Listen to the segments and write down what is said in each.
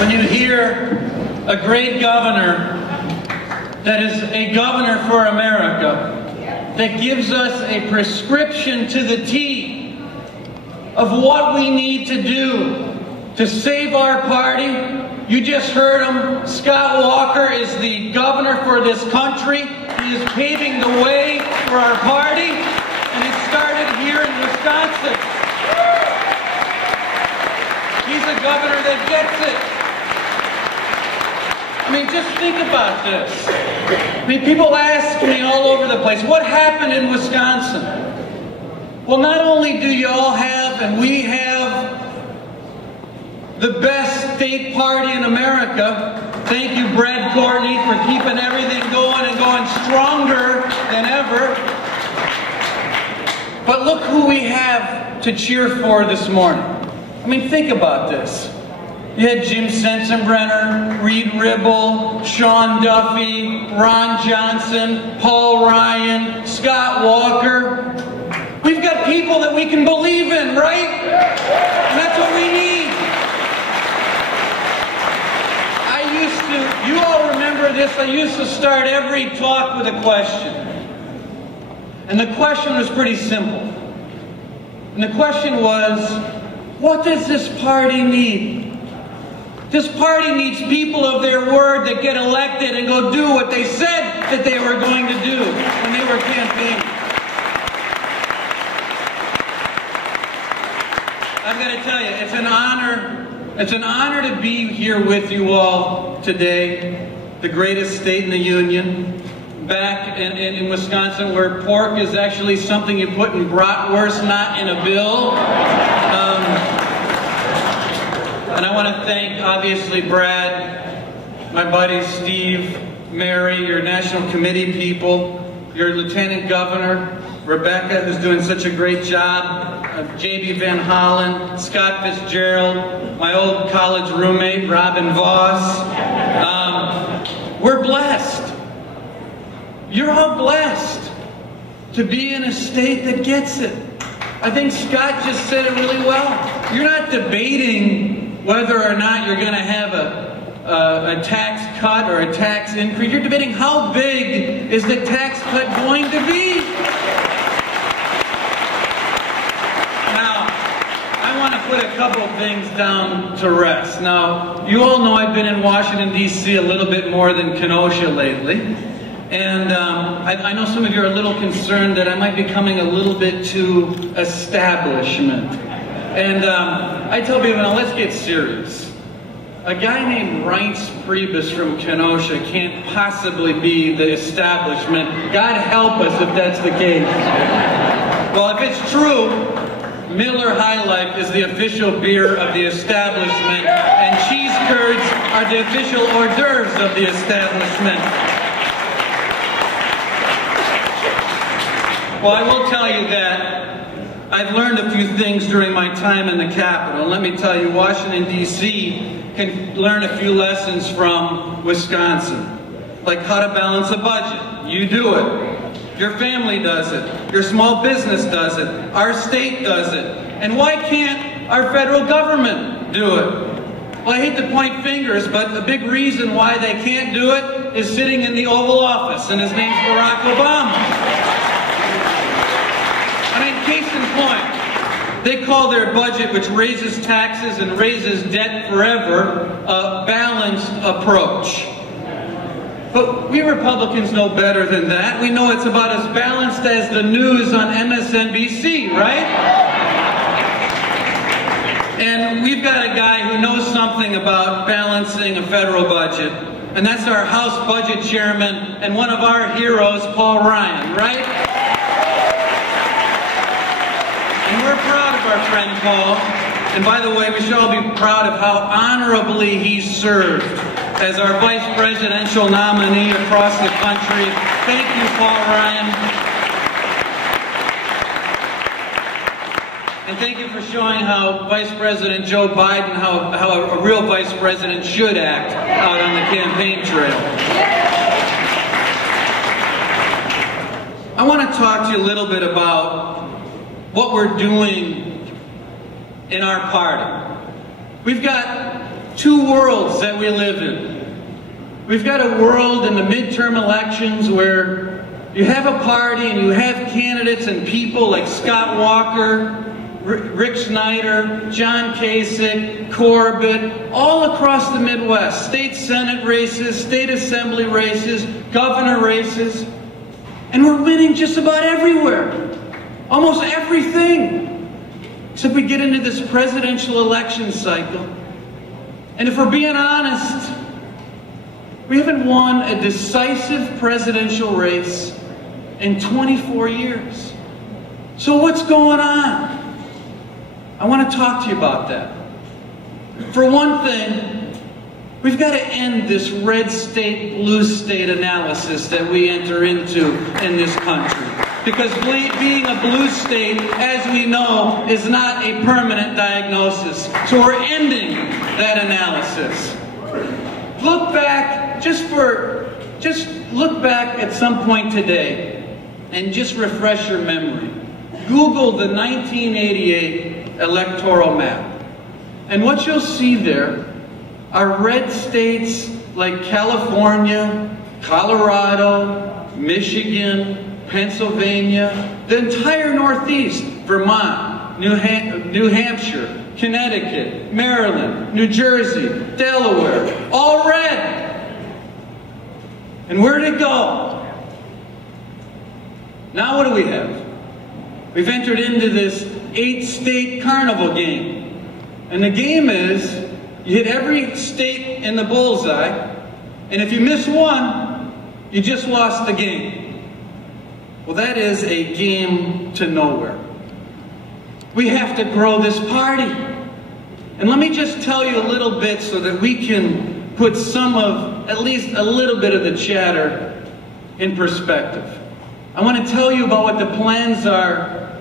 when you hear a great governor that is a governor for America, that gives us a prescription to the T of what we need to do to save our party. You just heard him. Scott Walker is the governor for this country. He is paving the way for our party, and it started here in Wisconsin. He's a governor that gets it. I mean, just think about this. I mean, people ask me all over the place, what happened in Wisconsin? Well, not only do you all have, and we have, the best state party in America. Thank you, Brad Courtney, for keeping everything going and going stronger than ever. But look who we have to cheer for this morning. I mean, think about this. You had Jim Sensenbrenner, Reed Ribble, Sean Duffy, Ron Johnson, Paul Ryan, Scott Walker. We've got people that we can believe in, right? And that's what we need. You all remember this, I used to start every talk with a question. And the question was pretty simple. And the question was, what does this party need? This party needs people of their word that get elected and go do what they said that they were going to do when they were campaigning. I've got to tell you, it's an honor. It's an honor to be here with you all today, the greatest state in the Union, back in Wisconsin, where pork is actually something you put in bratwurst, not in a bill. And I want to thank, obviously, Brad, my buddies Steve, Mary, your National Committee people, your Lieutenant Governor, Rebecca, who's doing such a great job, J.B. Van Hollen, Scott Fitzgerald, my old college roommate, Robin Voss. We're blessed. You're all blessed to be in a state that gets it. I think Scott just said it really well. You're not debating whether or not you're going to have a tax cut or a tax increase. You're debating how big is the tax cut going to be. Put a couple of things down to rest. Now, you all know I've been in Washington, D.C. a little bit more than Kenosha lately. And I know some of you are a little concerned that I might be coming a little bit too establishment. And I tell people, now let's get serious. A guy named Reince Priebus from Kenosha can't possibly be the establishment. God help us if that's the case. Well, if it's true, Miller High Life is the official beer of the establishment, and cheese curds are the official hors d'oeuvres of the establishment. Well, I will tell you that I've learned a few things during my time in the Capitol. Let me tell you, Washington, D.C. can learn a few lessons from Wisconsin, like how to balance a budget. You do it. Your family does it. Your small business does it. Our state does it. And why can't our federal government do it? Well, I hate to point fingers, but the big reason why they can't do it is sitting in the Oval Office, and his name's Barack Obama. I mean, case in point, they call their budget, which raises taxes and raises debt forever, a balanced approach. But we Republicans know better than that. We know it's about as balanced as the news on MSNBC, right? And we've got a guy who knows something about balancing a federal budget, and that's our House Budget Chairman and one of our heroes, Paul Ryan, right? And we're proud of our friend Paul. And by the way, we should all be proud of how honorably he served as our vice presidential nominee across the country. Thank you, Paul Ryan. And thank you for showing how Vice President Joe Biden, how a real vice president should act out on the campaign trail. I want to talk to you a little bit about what we're doing in our party. We've got two worlds that we live in. We've got a world in the midterm elections where you have a party and you have candidates and people like Scott Walker, Rick Snyder, John Kasich, Corbett, all across the Midwest. State Senate races, state assembly races, governor races. And we're winning just about everywhere. Almost everything. Except we get into this presidential election cycle. And if we're being honest, we haven't won a decisive presidential race in 24 years. So what's going on? I want to talk to you about that. For one thing, we've got to end this red state, blue state analysis that we enter into in this country. Because being a blue state, as we know, is not a permanent diagnosis. So we're ending that analysis. Look back, just look back at some point today and just refresh your memory. Google the 1988 electoral map. And what you'll see there are red states like California, Colorado, Michigan, Pennsylvania, the entire Northeast, Vermont, New Hampshire, Connecticut, Maryland, New Jersey, Delaware, all red. And where'd it go? Now what do we have? We've entered into this 8-state carnival game. And the game is, you hit every state in the bullseye, and if you miss one, you just lost the game. Well, that is a game to nowhere. We have to grow this party. And let me just tell you a little bit so that we can put some of, at least a little bit of the chatter in perspective. I want to tell you about what the plans are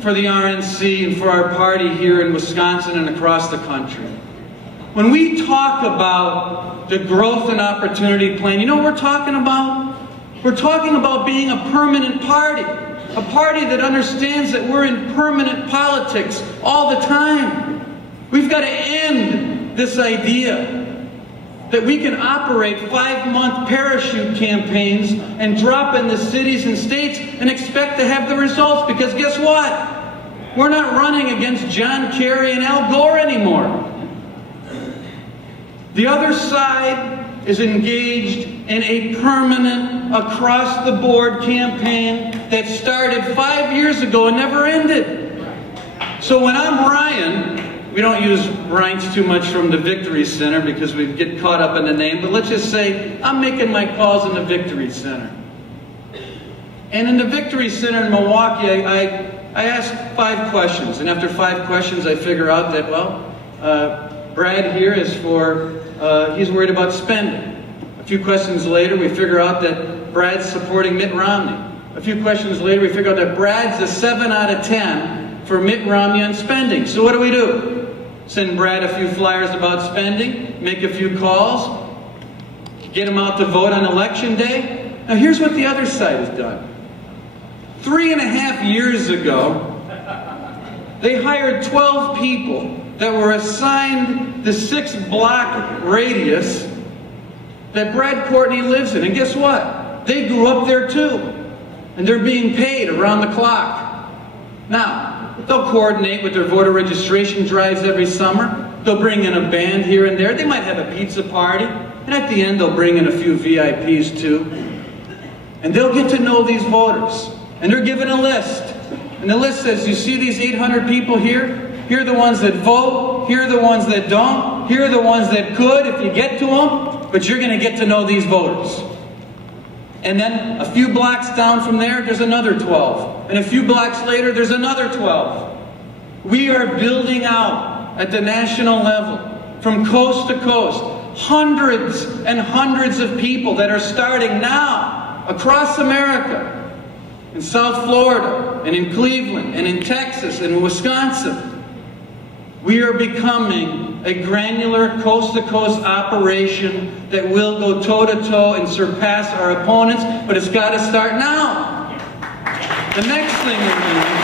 for the RNC and for our party here in Wisconsin and across the country. When we talk about the growth and opportunity plan, you know what we're talking about? We're talking about being a permanent party. A party that understands that we're in permanent politics all the time. We've got to end this idea that we can operate 5-month parachute campaigns and drop in the cities and states and expect to have the results, because guess what? We're not running against John Kerry and Al Gore anymore. The other side is engaged in a permanent, across-the-board campaign that started 5 years ago and never ended. So when I'm Ryan, we don't use Reince too much from the Victory Center because we get caught up in the name, but let's just say I'm making my calls in the Victory Center. And in the Victory Center in Milwaukee, I ask 5 questions, and after 5 questions I figure out that, well, Brad here is he's worried about spending. A few questions later we figure out that Brad's supporting Mitt Romney. A few questions later we figure out that Brad's a 7 out of 10 for Mitt Romney on spending. So what do? Send Brad a few flyers about spending, make a few calls, get him out to vote on election day. Now here's what the other side has done. 3.5 years ago, they hired 12 people that were assigned the 6-block radius that Brad Courtney lives in. And guess what? They grew up there too. And they're being paid around the clock. Now, they'll coordinate with their voter registration drives every summer. They'll bring in a band here and there. They might have a pizza party. And at the end, they'll bring in a few VIPs too. And they'll get to know these voters. And they're given a list. And the list says, you see these 800 people here? Here are the ones that vote. Here are the ones that don't. Here are the ones that could if you get to them. But you're going to get to know these voters. And then a few blocks down from there, there's another 12. And a few blocks later, there's another 12. We are building out at the national level, from coast to coast, hundreds and hundreds of people that are starting now across America. In South Florida, and in Cleveland, and in Texas, and in Wisconsin. We are becoming a granular coast-to-coast operation that will go toe-to-toe and surpass our opponents, but it's got to start now. The next thing we're doing,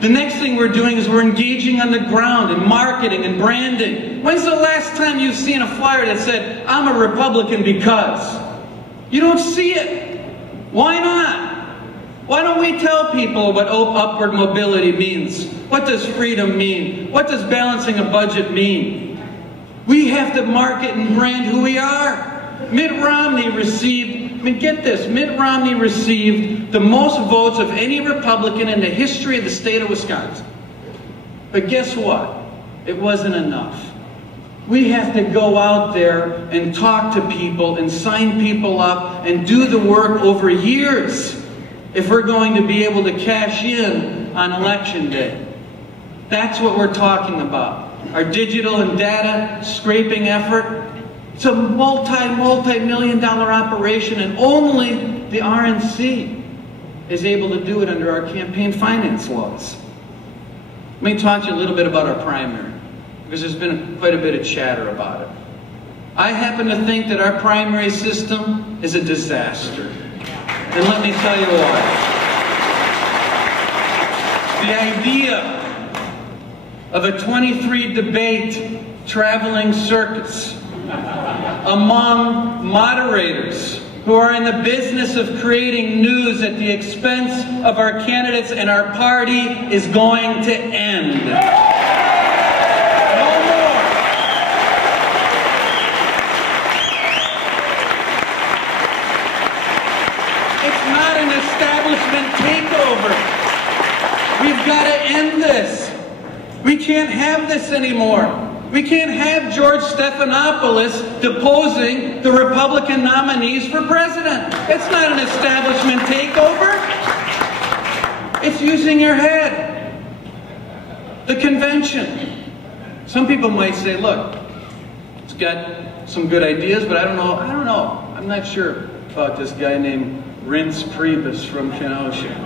The next thing we're doing is we're engaging on the ground in marketing and branding. When's the last time you've seen a flyer that said, I'm a Republican because? You don't see it. Why not? Why don't we tell people what upward mobility means? What does freedom mean? What does balancing a budget mean? We have to market and brand who we are. Mitt Romney received, get this, Mitt Romney received the most votes of any Republican in the history of the state of Wisconsin. But guess what? It wasn't enough. We have to go out there and talk to people and sign people up and do the work over years if we're going to be able to cash in on Election Day. That's what we're talking about. Our digital and data scraping effort. It's a multi-million dollar operation, and only the RNC is able to do it under our campaign finance laws. Let me talk to you a little bit about our primary, because there's been quite a bit of chatter about it. I happen to think that our primary system is a disaster. And let me tell you why. The idea of a 23 debate traveling circus among moderators who are in the business of creating news at the expense of our candidates and our party is going to end. No more. It's not an establishment takeover. We've got to end this. We can't have this anymore. We can't have George Stephanopoulos deposing the Republican nominees for president. It's not an establishment takeover. It's using your head. The convention. Some people might say, look, it's got some good ideas, but I don't know. I'm not sure about this guy named Reince Priebus from Kenosha.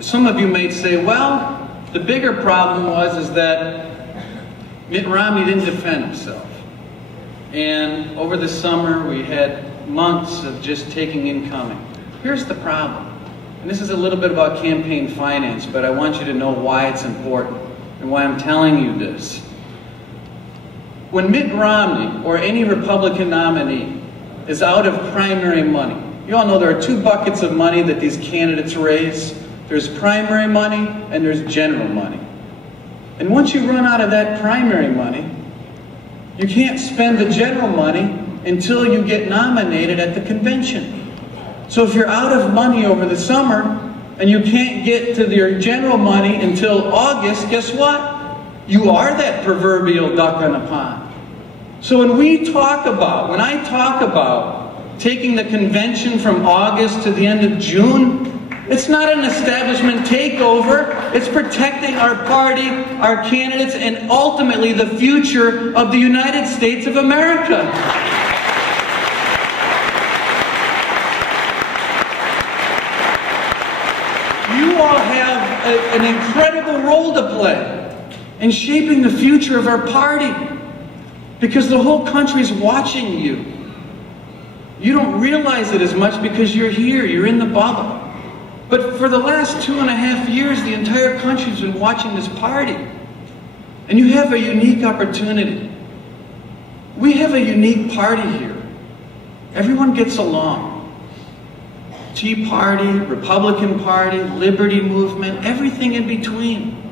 Some of you might say, well, the bigger problem is that Mitt Romney didn't defend himself. And over the summer, we had months of just taking incoming. Here's the problem. And this is a little bit about campaign finance, but I want you to know why it's important and why I'm telling you this. When Mitt Romney or any Republican nominee is out of primary money, you all know there are two buckets of money that these candidates raise. There's primary money and there's general money. And once you run out of that primary money, you can't spend the general money until you get nominated at the convention. So if you're out of money over the summer and you can't get to your general money until August, guess what? You are that proverbial duck on a pond. So when I talk about taking the convention from August to the end of June, it's not an establishment takeover. It's protecting our party, our candidates, and ultimately the future of the United States of America. You all have an incredible role to play in shaping the future of our party, because the whole country's watching you. You don't realize it as much because you're here, you're in the bubble. But for the last 2.5 years, the entire country's been watching this party. And you have a unique opportunity. We have a unique party here. Everyone gets along. Tea Party, Republican Party, Liberty Movement, everything in between.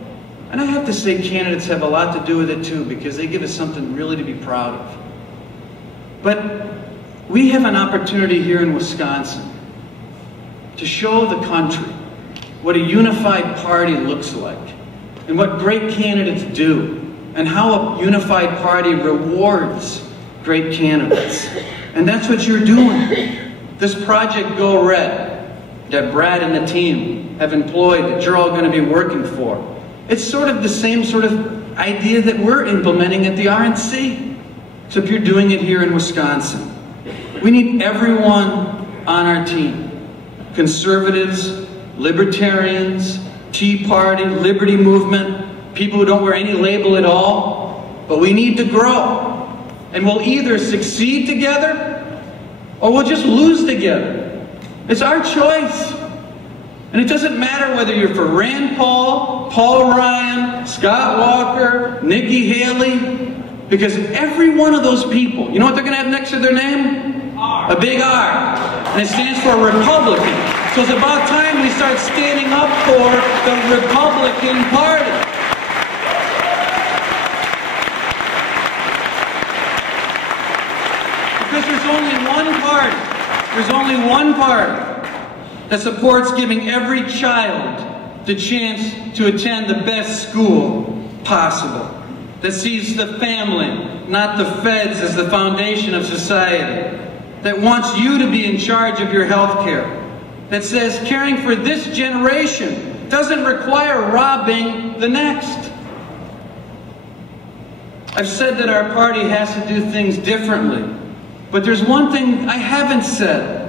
And I have to say candidates have a lot to do with it too, because they give us something really to be proud of. But we have an opportunity here in Wisconsin to show the country what a unified party looks like, and what great candidates do, and how a unified party rewards great candidates. And that's what you're doing. This Project Go Red that Brad and the team have employed, that you're all going to be working for, it's sort of the same sort of idea that we're implementing at the RNC, except you're doing it here in Wisconsin. We need everyone on our team. Conservatives, libertarians, Tea Party, Liberty Movement, people who don't wear any label at all, but we need to grow. And we'll either succeed together or we'll just lose together. It's our choice. And it doesn't matter whether you're for Rand Paul, Paul Ryan, Scott Walker, Nikki Haley, because every one of those people, you know what they're going to have next to their name? R. A big R. And it stands for Republican. So it's about time we start standing up for the Republican Party. Because there's only one party. There's only one party that supports giving every child the chance to attend the best school possible. That sees the family, not the feds, as the foundation of society. That wants you to be in charge of your health care. That says caring for this generation doesn't require robbing the next. I've said that our party has to do things differently. But there's one thing I haven't said.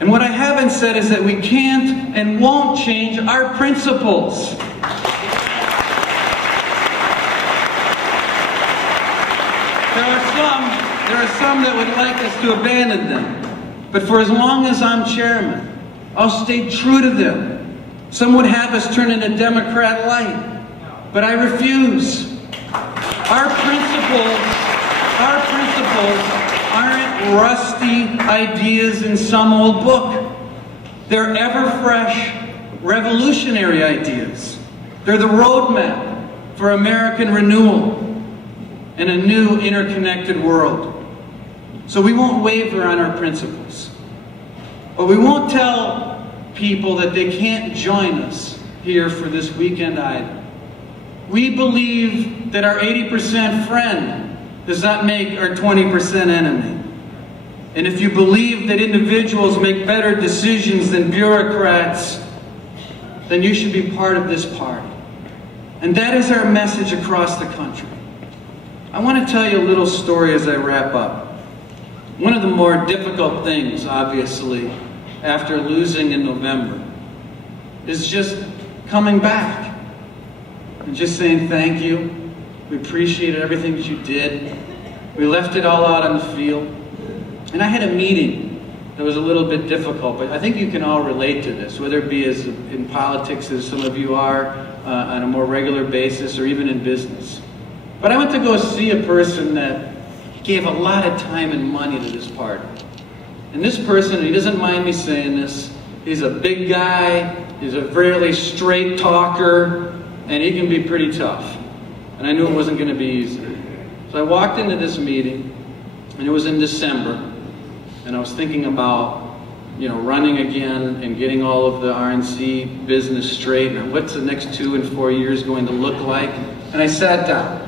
And what I haven't said is that we can't and won't change our principles. There are some that would like us to abandon them. But for as long as I'm chairman, I'll stay true to them. Some would have us turn into Democrat light. But I refuse. Our principles aren't rusty ideas in some old book. They're ever-fresh, revolutionary ideas. They're the roadmap for American renewal and a new interconnected world. So we won't waver on our principles. But we won't tell people that they can't join us here for this weekend either. We believe that our 80% friend does not make our 20% enemy. And if you believe that individuals make better decisions than bureaucrats, then you should be part of this party. And that is our message across the country. I want to tell you a little story as I wrap up. One of the more difficult things, obviously, after losing in November, is just coming back and just saying thank you. We appreciated everything that you did. We left it all out on the field. And I had a meeting that was a little bit difficult, but I think you can all relate to this, whether it be as in politics as some of you are, on a more regular basis, or even in business. But I went to go see a person that gave a lot of time and money to this party. And this person, he doesn't mind me saying this, he's a big guy, he's a fairly straight talker, and he can be pretty tough. And I knew it wasn't going to be easy. So I walked into this meeting, and it was in December, and I was thinking about, you know, running again and getting all of the RNC business straight, and what's the next 2 and 4 years going to look like. And I sat down.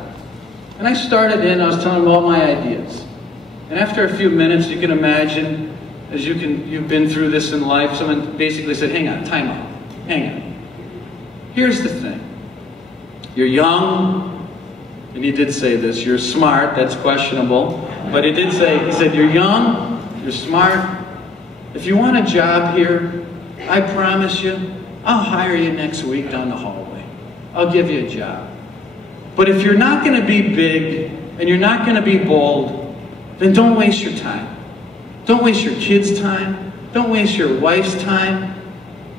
And I started in, I was telling them all my ideas. And after a few minutes, you can imagine, as you've been through this in life, someone basically said, hang on, time out, hang on. Here's the thing. You're young, and he did say this, you're smart, that's questionable. But he did say, he said, you're young, you're smart. If you want a job here, I promise you, I'll hire you next week down the hallway. I'll give you a job. But if you're not going to be big, and you're not going to be bold, then don't waste your time. Don't waste your kids' time. Don't waste your wife's time.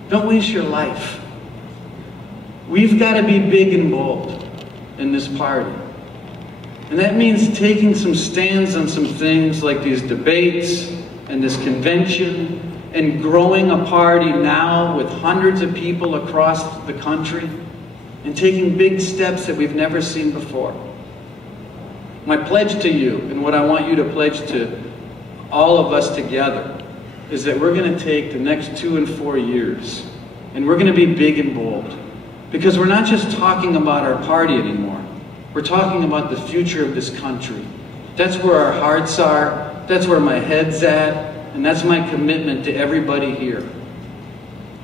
Don't waste your life. We've got to be big and bold in this party. And that means taking some stands on some things like these debates and this convention and growing a party now with hundreds of people across the country and taking big steps that we've never seen before. My pledge to you, and what I want you to pledge to all of us together, is that we're going to take the next 2 and 4 years and we're going to be big and bold. Because we're not just talking about our party anymore. We're talking about the future of this country. That's where our hearts are, that's where my head's at, and that's my commitment to everybody here.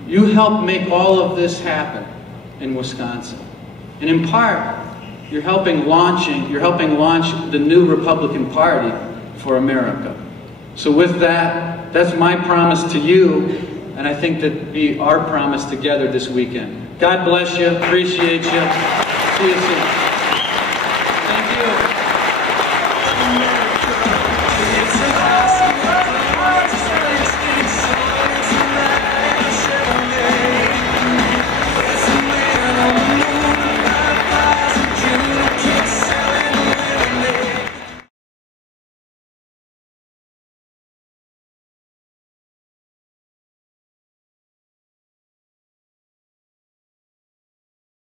You helped make all of this happen in Wisconsin. And in part, you're helping launch the new Republican Party for America. So with that, that's my promise to you, and I think that'd be our promise together this weekend. God bless you, appreciate you, see you soon.